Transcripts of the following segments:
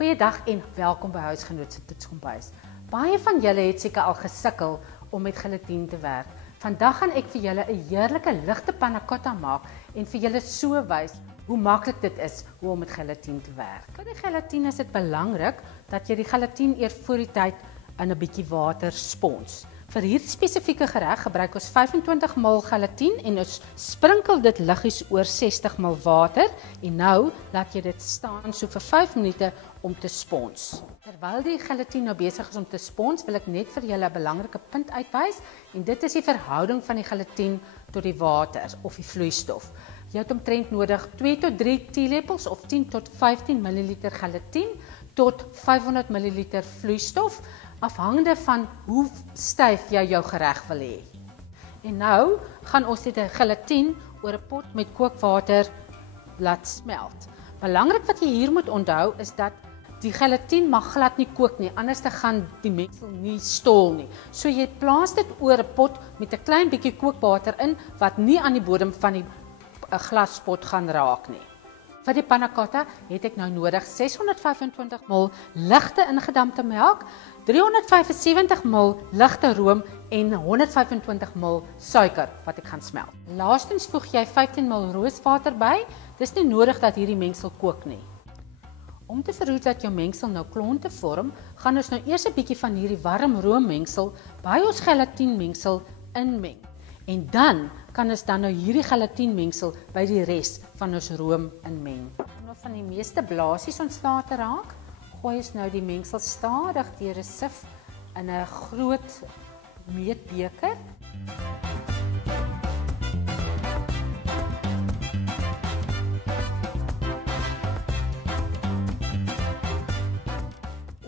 Goeiedag en welkom by Huisgenoot se Toetskombuis. Baie van julle het seker al gesukkel om met gelatine te werk. Vandag gaan ek vir julle 'n heerlike ligte panna cotta maak en vir julle so wys hoe maklik dit is om met gelatine te werk. Vir die gelatine is dit belangrik dat jy die gelatine eers voor die tyd in 'n bietjie water spons. Vir hierdie spesifieke gereg gebruik ons 25 ml gelatine en ons sprinkel dit liggies oor 60 ml water en nou laat jy dit staan so vir 5 minute om te spons. Terwyl die gelatine nou besig is om te spons, wil ek net vir julle 'n belangrike punt uitwys en dit is die verhouding van die gelatine tot die water of die vloeistof. Jy het omtrent nodig 2 tot 3 teelepels of 10 tot 15 ml gelatine tot 500 ml vloeistof, afhangende van hoe styf jy jou gereg wil hê. En nou gaan ons die gelatine oor 'n pot met kookwater laat smelt. Belangrik wat jy hier moet onthou is dat die gelatine mag glad nie kook nie, anders dan gaan die mengsel nie stol nie. So jy plaas dit oor 'n pot met 'n klein bietjie kookwater in wat nie aan die bodem van die glaspot gaan raak nie. Vir die panna cotta het ek nou nodig 625 ml ligte ingedampte melk, 375 ml ligte room en 125 ml suiker wat ek gaan smelt. Laastens voeg jy 15 ml rooswater by. Dis nie nodig dat hierdie mengsel kook nie. Om te verhoed dat jou mengsel nou klonte vorm, gaan ons nou eers 'n bietjie van hierdie warm roommengsel by ons gelatine mengsel inmeng. En dan kan ons dan nou hierdie gelatine mengsel by die res van ons room inmeng. Om nou van die meeste blaasies ontslae te raak, gooi ons nou die mengsel stadig deur 'n sif in 'n groot meetbeker.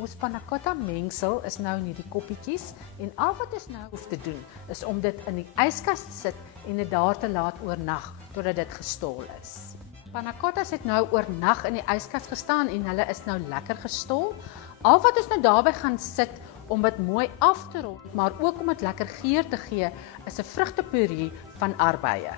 Ons panna cotta mengsel is nou in hierdie koppietjies en al wat ons nou hoef te doen is om dit in die yskas te sit en dit daar te laat oornag totdat dit gestol is. Panna cottas het nou oornag in die yskas gestaan en hulle is nou lekker gestol. Al wat ons nou daarby gaan sit om dit mooi af te rond, maar ook om dit lekker geur te gee, is 'n vrugtepuree van arbeie.